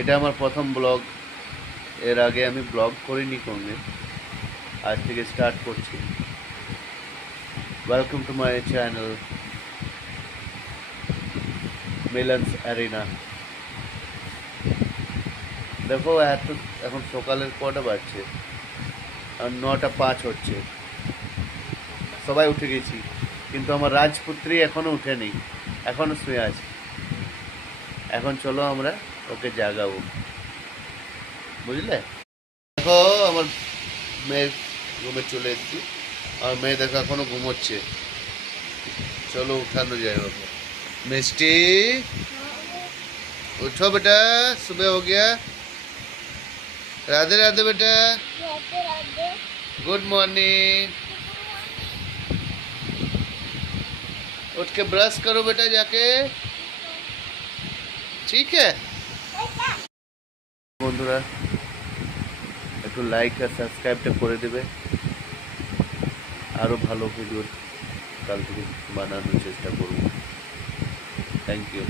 এটা আমার প্রথম ব্লগ। এর আগে আমি ব্লগ করিনি কোনদিন, আজ থেকে স্টার্ট করছি। Welcome to my channel Milon's arena. দেখো এখন সকালের কটা বাজছে, আর 9:05 হচ্ছে। সবাই উঠে গেছি, কিন্তু আমার রাজপুত্রী এখনো উঠেনি, এখনো শুয়ে আছে। এখন চলো আমরা ওকে জাগাবো, বুঝলে? দেখো আমার মেয়ের রুমে চলে এসেছি, আর মেয়ে দেখো এখনো ঘুমোচ্ছে। चलो उठानो जाए बाबा। मिस्टी उठो बेटा, सुबह हो गया। राधे राधे बेटा, गुड मॉर्निंग। उठ के ब्रश करो बेटा जाके, ठीक है? বন্ধুরা একটু লাইক আর সাবস্ক্রাইবটা করে দেবে, আরও ভালো ভিডিও কাল থেকে বানানোর চেষ্টা করব। Thank you.